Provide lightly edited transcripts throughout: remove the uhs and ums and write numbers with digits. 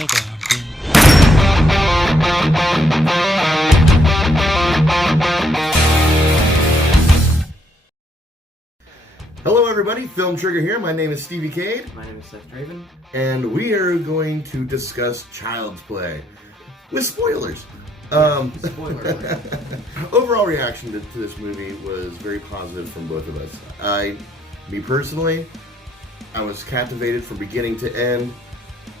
Hey there, Dean. Hello everybody, Film Trigger here. My name is Stevie Cade. My name is Seth Draven. And we are going to discuss Child's Play. With spoilers. Spoiler alert. Overall reaction to this movie was very positive from both of us. Me personally, I was captivated from beginning to end.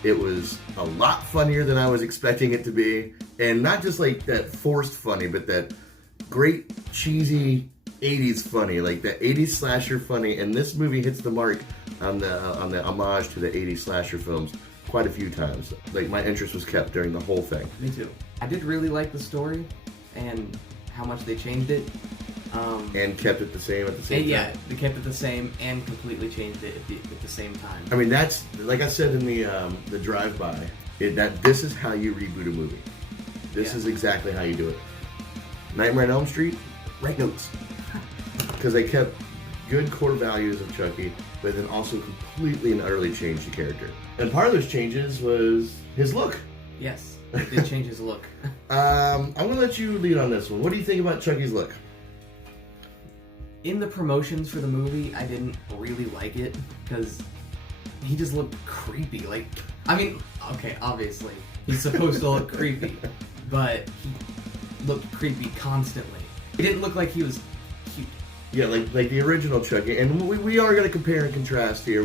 It was a lot funnier than I was expecting it to be. And not just like that forced funny, but that great cheesy 80s funny, like the 80s slasher funny. And this movie hits the mark on the homage to the 80s slasher films quite a few times. Like, my interest was kept during the whole thing. Me too. I did really like the story and how much they changed it. And kept it the same at the same time. Yeah, they kept it the same and completely changed it at the same time. I mean, that's, like I said in the drive-by, this is how you reboot a movie. This is exactly how you do it. Nightmare on Elm Street, write notes. Because they kept good core values of Chucky, but then also completely and utterly changed the character. And part of those changes was his look. Yes, it did change his look. I'm going to let you lead on this one. What do you think about Chucky's look? In the promotions for the movie, I didn't really like it because he just looked creepy. Like, I mean, okay, obviously, he's supposed to look creepy, but he looked creepy constantly. It didn't look like he was cute. Yeah, like the original Chucky. And we are going to compare and contrast here.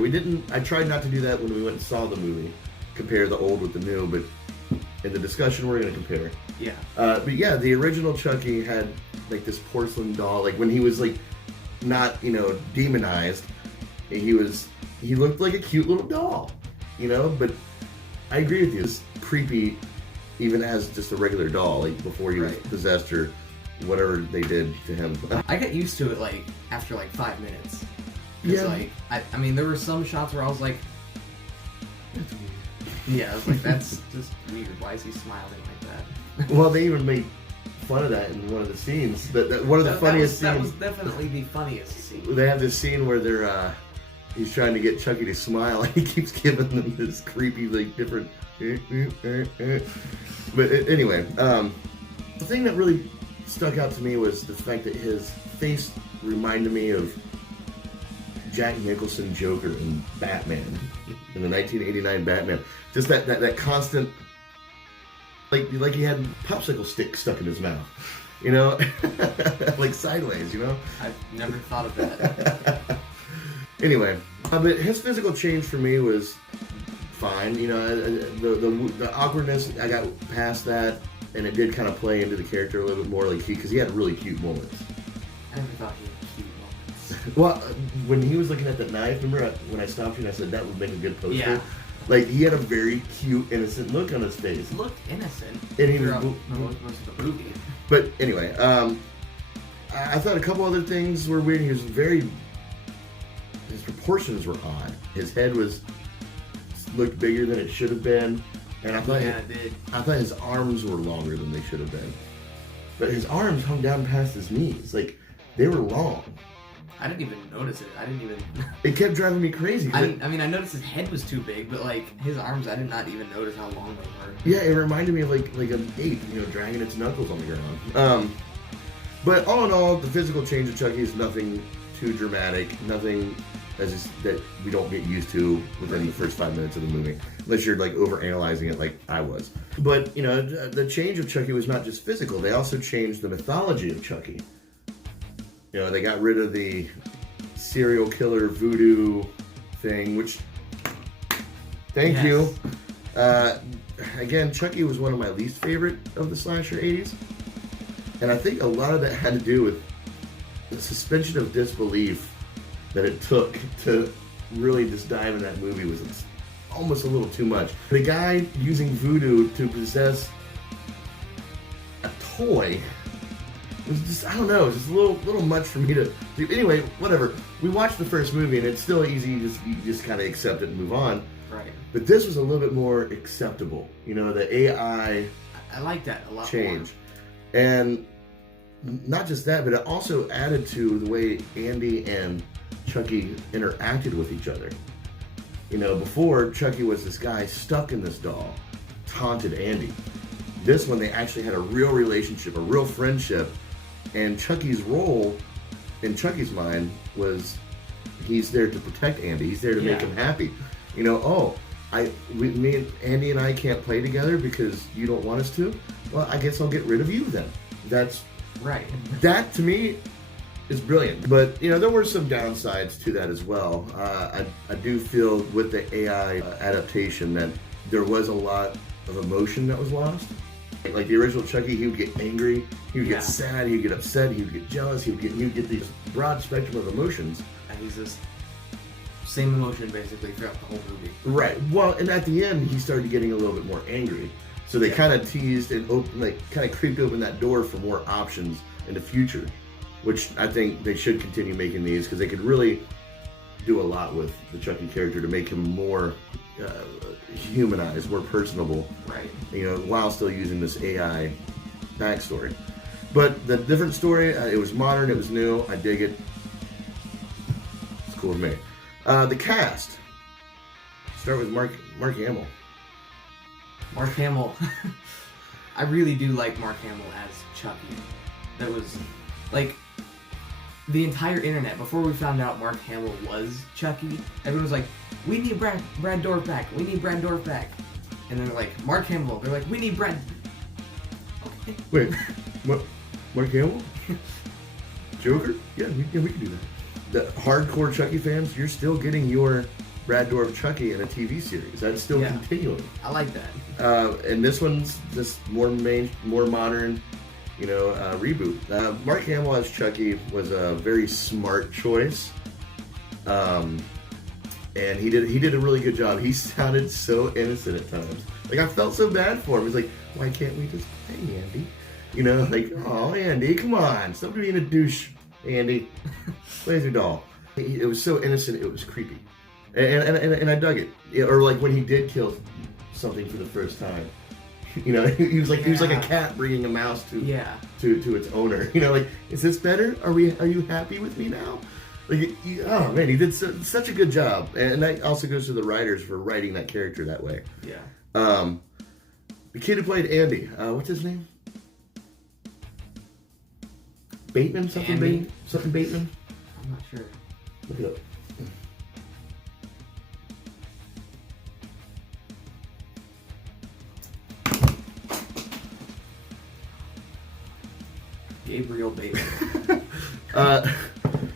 I tried not to do that when we went and saw the movie. Compare the old with the new, but in the discussion, we're going to compare. Yeah. But yeah, the original Chucky had like this porcelain doll. Like when he was like not, demonized, he looked like a cute little doll, but I agree with you. It's creepy even as just a regular doll, like before he was possessed or whatever they did to him. I got used to it like after like 5 minutes. Yeah. Like, I mean, there were some shots where I was like, That's weird. yeah, I was like, that's just weird. Why is he smiling like that? Well, they even made fun of that in one of the scenes. One of the funniest scenes. That was definitely the funniest scene. They have this scene where he's trying to get Chucky to smile, and he keeps giving them this creepy, like, different. But anyway, the thing that really stuck out to me was the fact that his face reminded me of Jack Nicholson Joker in Batman, in the 1989 Batman. Just that constant. Like he had popsicle stick stuck in his mouth, like sideways, I've never thought of that. Anyway, but his physical change for me was fine. The awkwardness, I got past that, and it did kind of play into the character a little bit more, because he had really cute moments. I never thought he had cute moments. Well, when he was looking at that knife, remember when I stopped you and I said that would make a good poster? Yeah. Like, he had a very cute, innocent look on his face. He looked innocent And he was, throughout most of the movie. But anyway, I thought a couple other things were weird. His proportions were odd. His head looked bigger than it should have been, and I thought his arms were longer than they should have been. But his arms hung down past his knees, like they were long. I didn't even notice it. It kept driving me crazy. I mean, I noticed his head was too big, but like his arms, I did not even notice how long they were. Yeah, it reminded me of like an ape, dragging its knuckles on the ground. But all in all, the physical change of Chucky is nothing too dramatic, nothing that we don't get used to within the first 5 minutes of the movie, unless you're like overanalyzing it like I was. But the change of Chucky was not just physical; they also changed the mythology of Chucky. They got rid of the serial killer voodoo thing, which, thank you. Again, Chucky was one of my least favorite of the slasher 80s. And I think a lot of that had to do with the suspension of disbelief that it took to really just dive in that movie was almost a little too much. The guy using voodoo to possess a toy, it was just, I don't know, it was just a little much for me to do. Anyway, whatever. We watched the first movie, and it's still easy. You just kind of accept it and move on. Right. But this was a little bit more acceptable. The AI I like that a lot change. More. And not just that, but it also added to the way Andy and Chucky interacted with each other. Before, Chucky was this guy stuck in this doll. taunted Andy. This one, they actually had a real relationship, a real friendship, and Chucky's role, in Chucky's mind, was he's there to protect Andy. He's there to make him happy. You know, me and Andy and I can't play together because you don't want us to. Well, I guess I'll get rid of you then. That's right. That to me is brilliant. But you know, there were some downsides to that as well. I do feel with the AI adaptation that there was a lot of emotion that was lost. Like the original Chucky, he would get angry, he would get sad, he would get upset, he would get jealous, he would get these broad spectrum of emotions. And he's just same emotion basically throughout the whole movie. Right. Well, and at the end, he started getting a little bit more angry. So they kind of teased and kind of creeped open that door for more options in the future, which I think they should continue making these because they could really do a lot with the Chucky character to make him more humanized, more personable. Right. You know, while still using this AI backstory. But the different story, it was modern, it was new. I dig it. It's cool with me. The cast. Start with Mark Hamill. Mark Hamill. I really do like Mark Hamill as Chucky. That was like the entire internet before we found out Mark Hamill was Chucky. Everyone was like, "We need Brad Dourif back. We need Brad Dourif back." And then they're like, "Mark Hamill." They're like, "We need Brad." Okay. Wait, Mark Hamill? Joker? Yeah, we can do that. The hardcore Chucky fans, you're still getting your Brad Dourif Chucky in a TV series. That's still continuing. I like that. And this one's just more modern, you know, reboot. Mark Hamill as Chucky was a very smart choice, and he did a really good job. He sounded so innocent at times. Like I felt so bad for him. He's like, "Why can't we just play, Andy?" You know, like, "Oh, Andy, come on, stop being a douche, Andy. Play your doll." It was so innocent. It was creepy. And I dug it. Or like when he did kill something for the first time, you know, he was like a cat bringing a mouse to its owner. You know, like, is this better? Are you happy with me now? Like, oh man, he did such a good job, and that also goes to the writers for writing that character that way. Yeah. The kid who played Andy, what's his name? Bateman, something Bateman, something Bateman. I'm not sure. Look it up. Gabriel Bateman.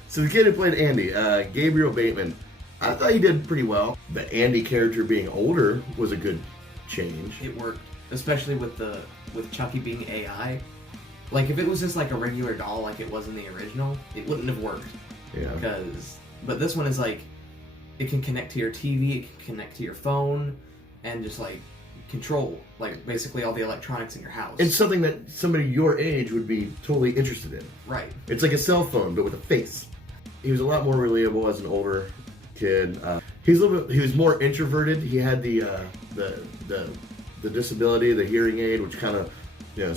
So the kid who played Andy, Gabriel Bateman, I thought he did pretty well. The Andy character being older was a good change. It worked, especially with Chucky being AI. Like if it was just like a regular doll, like it was in the original, it wouldn't have worked. Yeah. But this one is like, it can connect to your TV, it can connect to your phone, and just like control like basically all the electronics in your house. It's something that somebody your age would be totally interested in. Right. It's like a cell phone, but with a face. He was a lot more relatable as an older kid. He was more introverted. He had the disability, the hearing aid, which kind of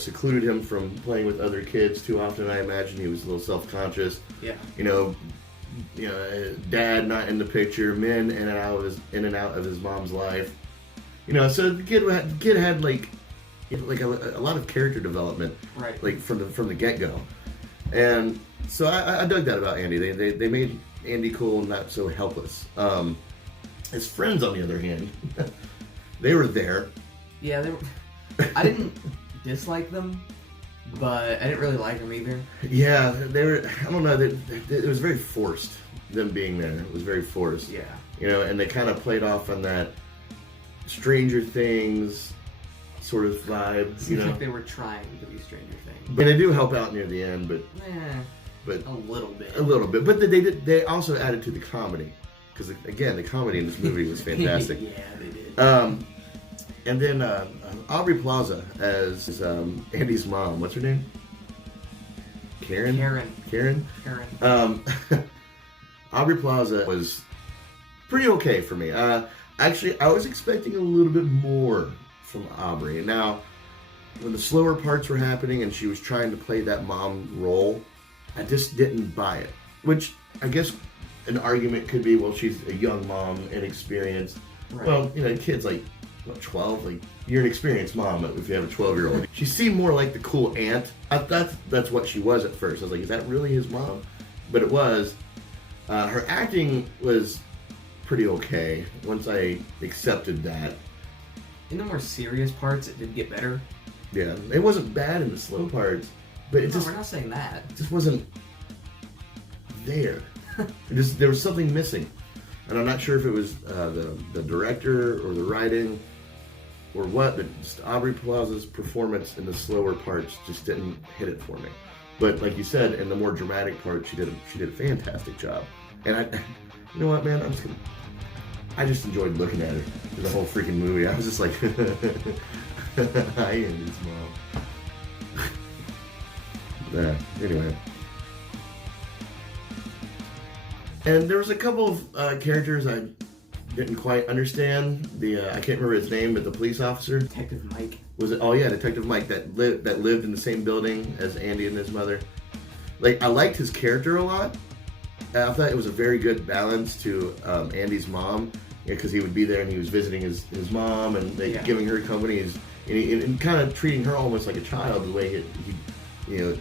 secluded him from playing with other kids too often. I imagine he was a little self-conscious. Yeah. Dad not in the picture, men in and out of his mom's life. So the kid had like a lot of character development, right? Like from the get-go, and so I dug that about Andy. They made Andy cool and not so helpless. His friends, on the other hand, they were there. Yeah, they were. I didn't dislike them, but I didn't really like them either. Yeah, they were. I don't know. It was very forced. Them being there, it was very forced. Yeah. And they kind of played off on that Stranger Things sort of vibe. Seems like they were trying to be Stranger Things. But they do help out near the end, but a little bit. A little bit. But they also added to the comedy. Because, again, the comedy in this movie was fantastic. Yeah, they did. And then Aubrey Plaza as Andy's mom. What's her name? Karen? Aubrey Plaza was pretty okay for me. Actually, I was expecting a little bit more from Aubrey. Now, when the slower parts were happening and she was trying to play that mom role, I just didn't buy it. Which, I guess an argument could be, well, she's a young mom, inexperienced. Right. Well, kid's like what, 12? Like, you're an experienced mom if you have a 12-year-old. She seemed more like the cool aunt. That's what she was at first. I was like, is that really his mom? But it was. Her acting was pretty okay once I accepted that. In the more serious parts, it did get better. Yeah, it wasn't bad in the slow parts, but No, we're not saying that. It just wasn't there. There was something missing, and I'm not sure if it was the director or the writing or what. But just Aubrey Plaza's performance in the slower parts just didn't hit it for me. But like you said, in the more dramatic parts, she did a fantastic job. And you know what, man, I just enjoyed looking at her through the whole freaking movie. I was just like, I am his mom. Anyway. And there was a couple of characters I didn't quite understand. I can't remember his name, but the police officer. Detective Mike. Was it? Oh yeah, Detective Mike that lived in the same building as Andy and his mother. Like, I liked his character a lot. I thought it was a very good balance to Andy's mom, because he would be there and he was visiting his mom and giving her company, and kind of treating her almost like a child, the way he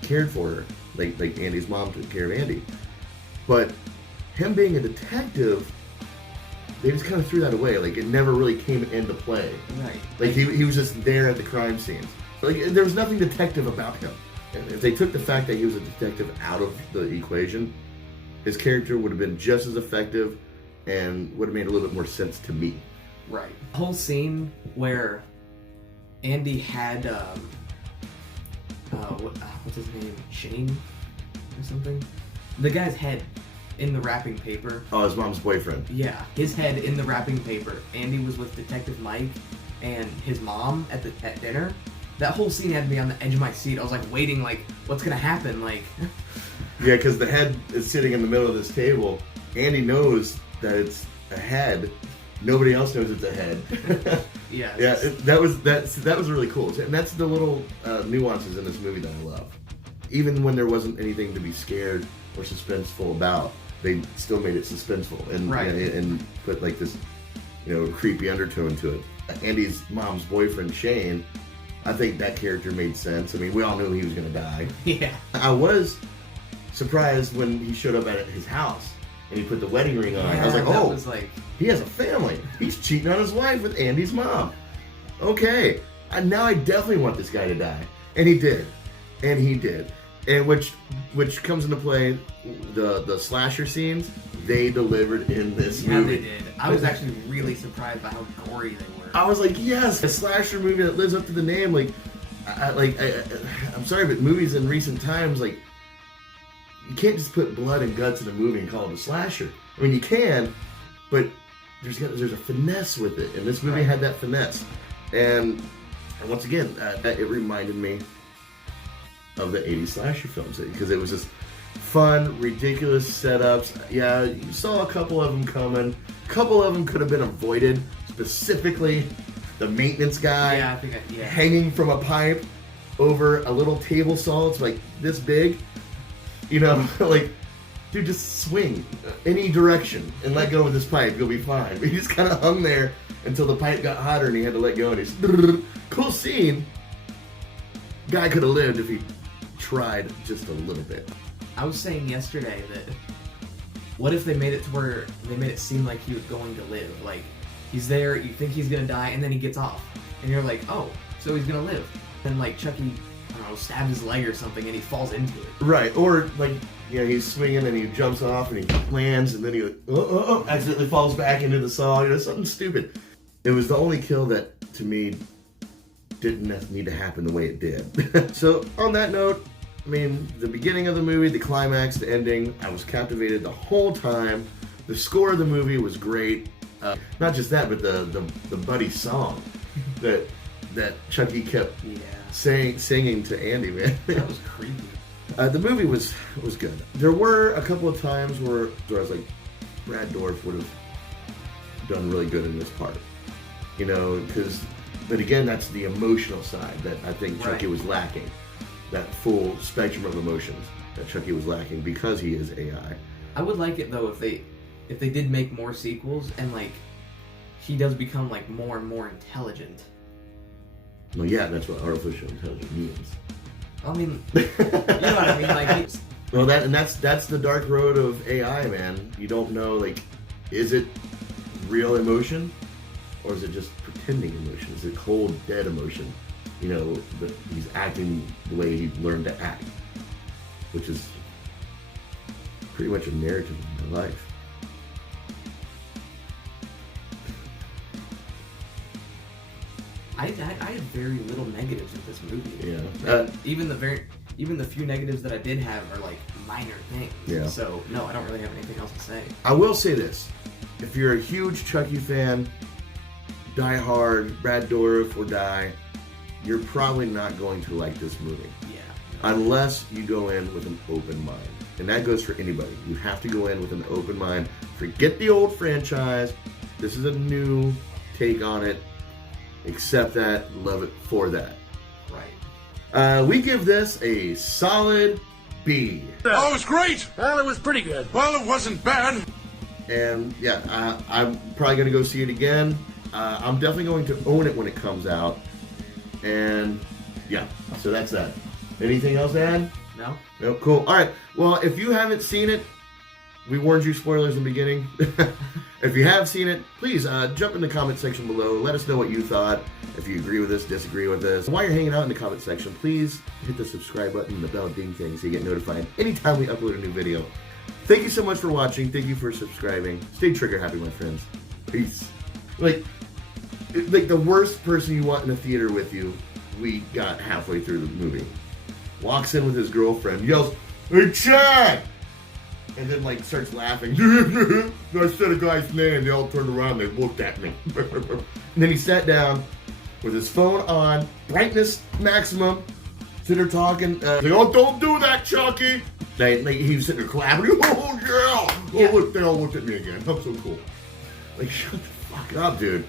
cared for her, like Andy's mom took care of Andy. But him being a detective, they just kind of threw that away. Like, it never really came into play. Right. Like, he was just there at the crime scenes. Like, there was nothing detective about him. And if they took the fact that he was a detective out of the equation, his character would have been just as effective and would have made a little bit more sense to me. Right. The whole scene where Andy had, what's his name? Shane? Or something? The guy's head in the wrapping paper. Oh, his mom's boyfriend. Yeah, his head in the wrapping paper. Andy was with Detective Mike and his mom at dinner. That whole scene had me on the edge of my seat. I was like waiting, like, what's gonna happen? Like, yeah, because the head is sitting in the middle of this table. Andy knows that it's a head. Nobody else knows it's a head. yeah. Yeah, that was really cool, and that's the little nuances in this movie that I love. Even when there wasn't anything to be scared or suspenseful about, they still made it suspenseful and and put like this, creepy undertone to it. Andy's mom's boyfriend Shane, I think that character made sense. I mean, we all knew he was going to die. Yeah. I was surprised when he showed up at his house and he put the wedding ring on. I was like, he has a family. He's cheating on his wife with Andy's mom. Okay. Now I definitely want this guy to die. And he did. And which comes into play, the slasher scenes, they delivered in this movie. Yeah, they did. I was actually really surprised by how gory they were. I was like, yes, a slasher movie that lives up to the name. Like, I'm sorry, but movies in recent times, like, you can't just put blood and guts in a movie and call it a slasher. I mean, you can, but there's a finesse with it, and this movie had that finesse. And once again, it reminded me of the 80s slasher films, because it was just fun, ridiculous setups. Yeah, you saw a couple of them coming. A couple of them could have been avoided. Specifically, the maintenance guy hanging from a pipe over a little table saw. It's like this big. Like, dude, just swing any direction and let go of this pipe. You'll be fine. But he just kind of hung there until the pipe got hotter and he had to let go. And he's cool scene. Guy could have lived if he tried just a little bit. I was saying yesterday that what if they made it to where they made it seem like he was going to live? Like, he's there, you think he's gonna die, and then he gets off. And you're like, oh, so he's gonna live. And like Chucky, I don't know, stabbed his leg or something and he falls into it. Right, or like, he's swinging and he jumps off and he lands and then he accidentally falls back into the saw. Something stupid. It was the only kill that, to me, didn't need to happen the way it did. So, on that note, I mean, the beginning of the movie, the climax, the ending, I was captivated the whole time. The score of the movie was great. Not just that, but the buddy song that Chucky kept singing to Andy, man. That was creepy. The movie was good. There were a couple of times where I was like, Brad Dourif would have done really good in this part. But again, that's the emotional side that I think Chucky was lacking. That full spectrum of emotions that Chucky was lacking because he is AI. I would like it though if they did make more sequels and like he does become like more and more intelligent. Well, yeah, that's what artificial intelligence means. I mean, you know what I mean? Like, Well, that's the dark road of AI, man. You don't know, like, is it real emotion, or is it just pretending emotion? Is it cold, dead emotion? You know, he's acting the way he learned to act, which is pretty much a narrative of my life. I had very little negatives with this movie. Yeah. Even the few negatives that I did have are like minor things. Yeah. So no, I don't really have anything else to say. I will say this: if you're a huge Chucky fan, Die Hard, Brad Dourif, or Die, you're probably not going to like this movie. Yeah. Unless you go in with an open mind. And that goes for anybody. You have to go in with an open mind. Forget the old franchise. This is a new take on it. Accept that, love it for that. Right. We give this a solid B. Oh, it was great! Well, it was pretty good. Well, it wasn't bad. And yeah, I'm probably going to go see it again. I'm definitely going to own it when it comes out. And yeah, so that's that. Anything else to add? No? Nope, cool. All right. Well, if you haven't seen it, we warned you spoilers in the beginning. If you have seen it, please jump in the comment section below. Let us know what you thought. If you agree with us, disagree with us. While you're hanging out in the comment section, please hit the subscribe button and the bell ding thing so you get notified anytime we upload a new video. Thank you so much for watching. Thank you for subscribing. Stay trigger happy, my friends. Peace. Like the worst person you want in a theater with you, we got halfway through the movie. Walks in with his girlfriend, yells, "Hey, Chad!" And then, like, starts laughing. I said a guy's name. They all turned around. They looked at me. And then he sat down with his phone on, brightness maximum. Sitting there talking. Like, "Oh, don't do that, Chucky." Like, he was sitting there clapping. "Oh, yeah. Oh, look, they all looked at me again. I'm so cool." Like, shut the fuck up, dude.